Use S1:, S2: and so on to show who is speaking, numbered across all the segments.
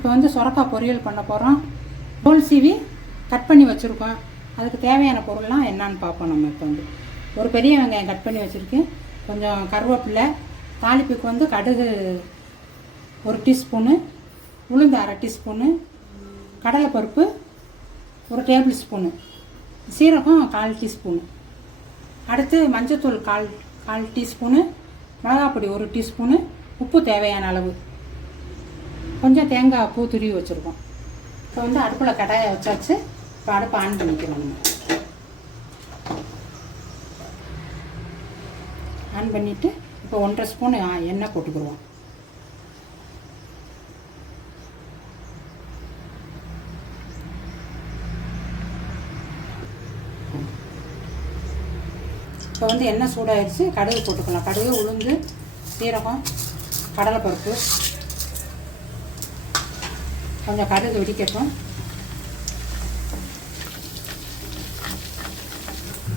S1: இப்போ வந்து சுரக்காய் பொரியல் பண்ண போகிறோம் தோல் சீவி கட் பண்ணி வச்சுருக்கோம். அதுக்கு தேவையான பொருள்லாம் என்னன்னு பார்ப்போம் நம்ம இப்போ வந்து. ஒரு பெரிய வெங்காயம் கட் பண்ணி வச்சுருக்கேன் கொஞ்சம் கருவேப்பிலை தாளிப்புக்கு வந்து கடுகு ஒரு டீஸ்பூனு உளுந்து அரை டீஸ்பூனு கடலைப்பருப்பு ஒரு டேபிள் ஸ்பூனு சீரகம் கால் டீஸ்பூனு அடுத்து மஞ்சத்தூள் கால் கால் டீஸ்பூனு மிளகாப்பொடி ஒரு டீஸ்பூனு உப்பு தேவையான அளவு. கொஞ்சம் தேங்காய் பூ துருவி வச்சுருக்கோம். இப்போ வந்து அடுப்பில் கடாயை வச்சாச்சு. இப்போ அடுப்பு ஆன் பண்ணிக்கிறோம் நம்ம ஆன் பண்ணிவிட்டு இப்போ ஒன்றரை ஸ்பூன் எண்ணெய் போட்டுக்கிடுவோம். இப்போ வந்து எண்ணெய் சூடாயிருச்சு. கடுகு போட்டுக்கலாம். கடுகு உளுந்து சீரகம் கடலைப்பருப்பு. கொஞ்சம் கடுகு வெடிக்கட்டும்.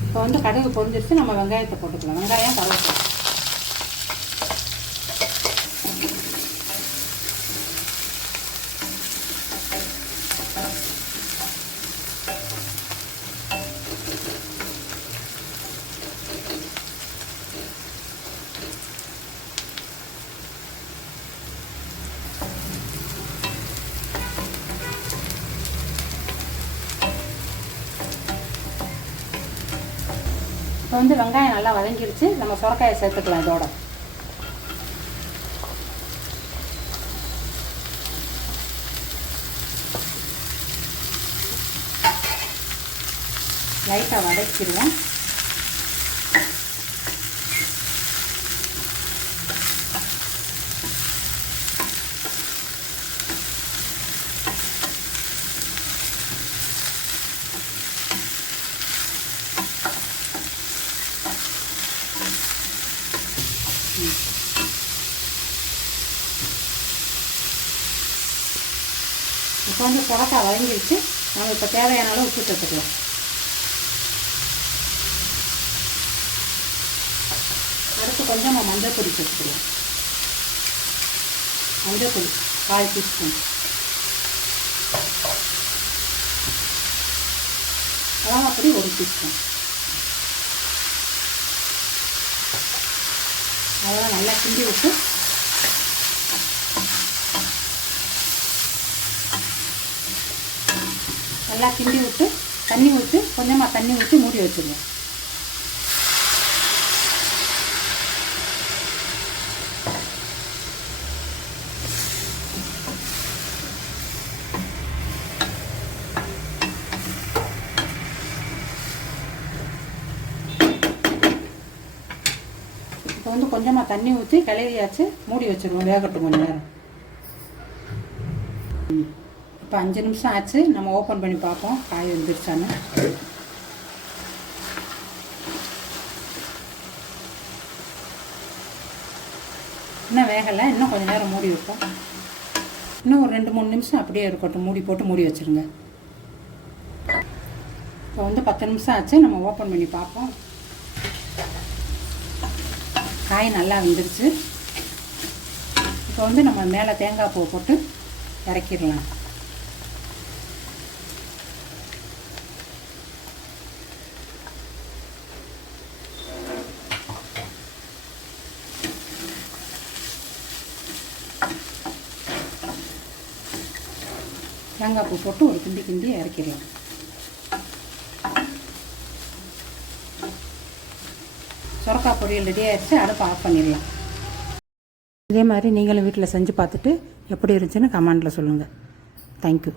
S1: இப்போ வந்து கடுகு பொரிஞ்சிருச்சு நம்ம வெங்காயத்தை போட்டுக்கலாம். வெங்காயம் கருவேப்பிலை. இப்போ வந்து வெங்காயம் நல்லா வதங்கிடுச்சு நம்ம சுரக்காயை சேர்த்துக்கலாம் இதோட. லைட்டாக வதக்கிடுவோம். இப்போ வந்து சுரக்காய் வதங்கிடுச்சு நம்ம இப்போ தேவையான அளவு உப்பு சேர்த்துக்கலாம். அடுத்து கொஞ்சம் நம்ம மஞ்சள் பொடி சேர்த்துக்கலாம். மஞ்சள் பொடி கால் டீஸ்பூன். மிளகாப்பொடி ஒரு டீஸ்பூன். அதெல்லாம் நல்லா கிண்டி விட்டு நல்லா கிண்டி விட்டு தண்ணி ஊற்றி கொஞ்சமாக தண்ணி ஊற்றி மூடி வச்சுருவோம் இப்போ வந்து கொஞ்சமாக தண்ணி ஊற்றி கிளறியாச்சு மூடி வச்சுருவோம் வேகட்டும் கொஞ்சம் நேரம். இப்போ அஞ்சு நிமிஷம் ஆச்சு. நம்ம ஓப்பன் பண்ணி பார்ப்போம். காய் வந்துருச்சான்னு. இன்னும் வேகலை. இன்னும் கொஞ்சம் நேரம் மூடி வைப்போம். இன்னும் ஒரு ரெண்டு மூணு நிமிஷம் அப்படியே இருக்கட்டும். மூடி போட்டு மூடி வச்சுருங்க. இப்போ வந்து பத்து நிமிஷம் ஆச்சு. நம்ம ஓப்பன் பண்ணி பார்ப்போம். காய் நல்லா வந்துருச்சு. இப்போ வந்து நம்ம மேலே தேங்காய் பூ போட்டு இறக்கிடலாம். தேங்காய் பூ போட்டு ஒரு கிண்டி கிண்டி இறக்கிடலாம். சுரக்காய் பொரியல் ரெடி ஆயிடுச்சு அடுப்பு ஆஃப் பண்ணிடலாம். இதே மாதிரி நீங்களும் வீட்டில் செஞ்சு பார்த்துட்டு எப்படி இருந்துச்சுன்னு கமெண்டில் சொல்லுங்கள் தேங்க்யூ